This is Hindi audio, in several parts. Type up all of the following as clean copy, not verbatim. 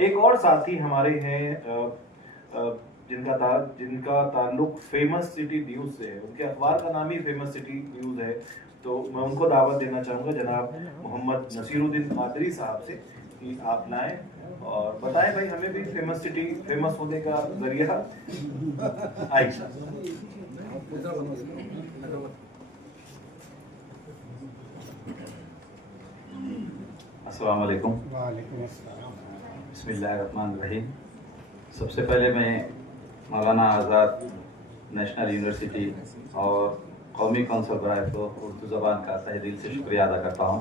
एक और साथी हमारे हैं जिनका ताल्लुक फेमस सिटी न्यूज़ से है। उनके अखबार का नाम ही फेमस सिटी न्यूज़ है। तो मैं उनको दावत देना चाहूँगा जनाब मोहम्मद नसीरुद्दीन कादरी साहब से कि आप लाएं और बताएं भाई हमें भी फेमस सिटी फेमस होने का जरिया आयशा। अस्सलाम वालेकुम। बिस्मिल्लाहिर्रहमानिर्रहीम। सबसे पहले मैं मौलाना आज़ाद नेशनल यूनिवर्सिटी और कौमी कौंसिल बराए उर्दू ज़बान का तहे दिल से शुक्रिया अदा करता हूँ।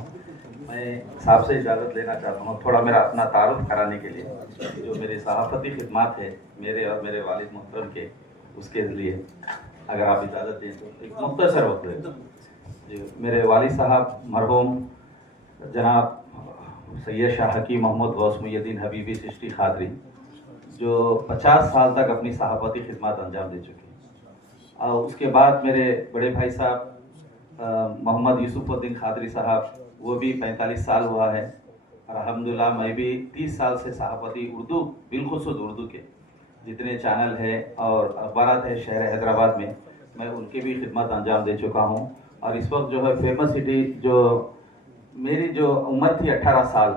मैं साहब से इजाज़त लेना चाहता हूँ थोड़ा मेरा अपना तारुफ कराने के लिए, जो मेरी सहाफ़ती खिदमत है मेरे और मेरे वालिद मोहतरम के, उसके लिए अगर आप इजाज़त दें तो एक मुख्तसर वक्त है। जो मेरे वालिद साहब मरहूम जनाब सैयद शाह हकीम मोहम्मद गौस मुहिउद्दीन हबीबी चिश्ती कादरी, जो 50 साल तक अपनी सहाफ़ती खिदमत अंजाम दे चुके हैं। और उसके बाद मेरे बड़े भाई साहब मोहम्मद यूसुफुद्दीन कादरी साहब, वो भी 45 साल हुआ है। और अल्हम्दुलिल्लाह मैं भी 30 साल से सहाफ़ती उर्दू, बिलखुसूस उर्दू के जितने चैनल है और अखबारात है शहर हैदराबाद में, मैं उनकी भी खिदमत अंजाम दे चुका हूँ। और इस वक्त जो है फेमस सिटी, जो मेरी जो उम्र थी 18 साल,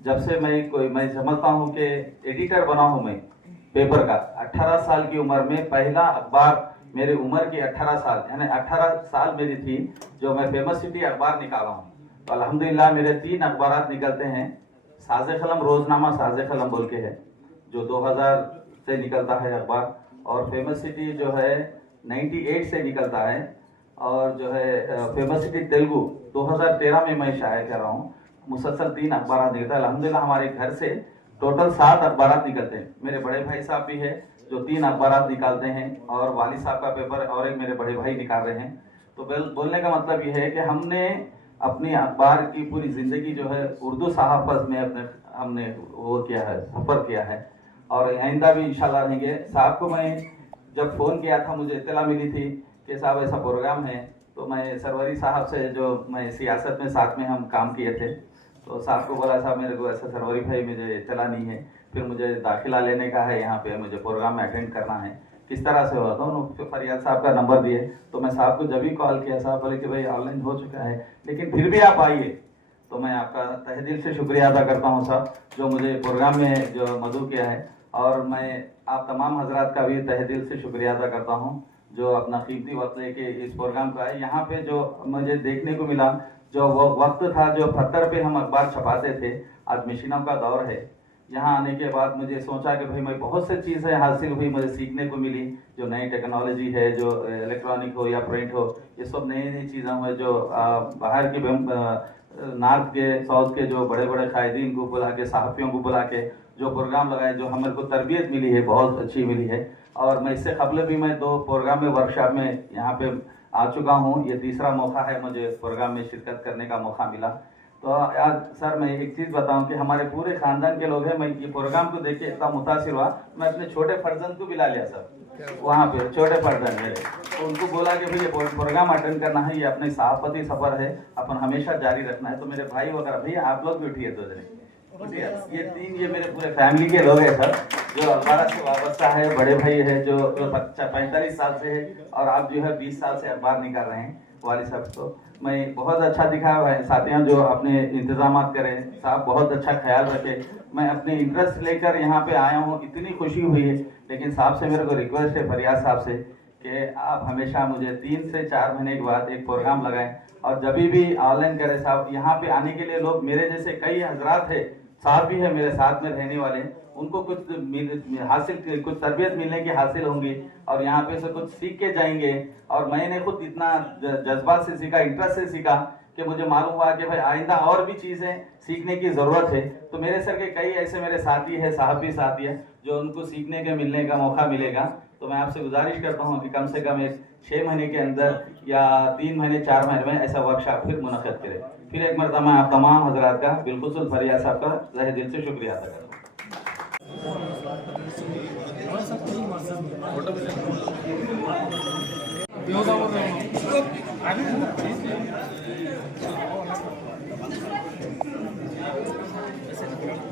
जब से मैं समझता हूँ कि एडिटर बना हूँ मैं पेपर का, 18 साल की उम्र में पहला अखबार मेरी उम्र की 18 साल यानी 18 साल मेरी थी जो मैं फेमस सिटी अखबार निकाला हूँ। तो अल्हम्दुलिल्लाह मेरे 3 अखबारात निकलते हैं। साज़े कलम रोज़नामा साज़े कलम बोल के है जो 2000 से निकलता है अखबार, और फेमस सिटी जो है 98 से निकलता है, और जो है फेमस सिटी तेलुगु 2013 में मैं शाया कर रहा हूँ। मुसलसल 3 अखबार निकलता है। अल्हम्दुलिल्लाह हमारे घर से टोटल 7 अखबार निकलते हैं। मेरे बड़े भाई साहब भी है जो 3 अखबार निकालते हैं, और वालिद साहब का पेपर और एक मेरे बड़े भाई निकाल रहे हैं। तो बोलने का मतलब ये है कि हमने अपनी अखबार की पूरी ज़िंदगी जो है उर्दू सहाफ़त में हमने वो किया है, सफ़र किया है, और आइंदा भी इंशाल्लाह रहेंगे। साहब को मैं जब फ़ोन किया था, मुझे इत्तला मिली थी कि साहब ऐसा प्रोग्राम है, तो मैं सरवरी साहब से, जो मैं सियासत में साथ में हम काम किए थे, तो साहब को बोला साहब मेरे को ऐसा सरवरी भाई मुझे इत्तला नहीं है, फिर मुझे दाखिला लेने का है, यहाँ पे मुझे प्रोग्राम में अटेंड करना है, किस तरह से होगा। तो उन्होंने फरियाद साहब का नंबर दिए, तो मैं साहब को जब भी कॉल किया, साहब बोले कि भाई ऑनलाइन हो चुका है लेकिन फिर भी आप आइए। तो मैं आपका तहे दिल से शुक्रिया अदा करता हूँ साहब, जो मुझे प्रोग्राम में जो मदऊ किया है, और मैं आप तमाम हजरात का भी तहे दिल से शुक्रिया अदा करता हूँ जो अपना कीमती वक्त लेके इस प्रोग्राम को आए। यहाँ पे जो मुझे देखने को मिला, जो वो वक्त था जो पत्थर पे हम अखबार छपाते थे, आज मशीनों का दौर है। यहाँ आने के बाद मुझे सोचा कि भाई मैं बहुत सी चीज़ें हासिल हुई, मुझे सीखने को मिली, जो नई टेक्नोलॉजी है, जो इलेक्ट्रॉनिक हो या प्रिंट हो, ये सब नई नई चीज़ें हुई, जो बाहर की नॉर्थ के साउथ के जो बड़े बड़े कायदीन को बुला के, सहाफ़ियों को बुला के जो प्रोग्राम लगाए, जो हमें को तरबियत मिली है बहुत अच्छी मिली है। और मैं इससे कबल भी मैं 2 प्रोग्राम में वर्कशॉप में यहाँ पे आ चुका हूँ। ये तीसरा मौका है मुझे प्रोग्राम में शिरकत करने का मौका मिला। तो आज सर मैं एक चीज़ बताऊं कि हमारे पूरे ख़ानदान के लोग हैं। मैं ये प्रोग्राम को देख के इतना मुतासिर हुआ, मैं अपने छोटे फर्जंद को बुला लिया सर वहाँ पे, छोटे फर्जंद मेरे, तो उनको बोला कि भाई ये प्रोग्राम अटेंड करना है, ये अपने सहाफ़ती सफ़र है, अपन हमेशा जारी रखना है। तो मेरे भाई वगैरह, भैया आप लोग भी उठिए, तो उठिए। ये 3 ये मेरे पूरे फैमिली के लोग हैं सर, जो अखबार से वाबस्ता है, बड़े भाई है जो 45 साल से है, और आप जो है 20 साल से अखबार निकाल रहे हैं वालिद साहब। तो मैं बहुत अच्छा दिखा है साथियों, जो अपने इंतजाम करें, साहब बहुत अच्छा ख्याल रखे। मैं अपने इंटरेस्ट लेकर यहाँ पे आया हूँ, इतनी खुशी हुई है। लेकिन साहब से मेरे को रिक्वेस्ट है, फरियाद साहब से, कि आप हमेशा मुझे 3 से 4 महीने के बाद एक प्रोग्राम लगाएं, और जब भी ऑनलाइन करें साहब। यहाँ पे आने के लिए लोग मेरे जैसे कई हजरात है, साहब भी है मेरे साथ में रहने वाले, उनको कुछ हासिल, कुछ तरबियत मिलने की हासिल होंगी, और यहाँ पे से कुछ सीख के जाएंगे। और मैंने खुद इतना जज्बात से सीखा, इंटरेस्ट से सीखा, कि मुझे मालूम हुआ कि भाई आइंदा और भी चीज़ें सीखने की ज़रूरत है। तो मेरे सर के कई ऐसे मेरे साथी है, साहब भी साथी है, जो उनको सीखने के मिलने का मौका मिलेगा। तो मैं आपसे गुजारिश करता हूँ कि कम से कम 6 महीने के अंदर या 3 महीने 4 महीने में ऐसा वर्कशॉप फिर मुनक़्क़िद करें। फिर एक मरतबा मैं आप तमाम हजरात का, बिलखुसूस फरियाद साहब का तहे दिल से शुक्रिया अदा करता हूँ। Gracias.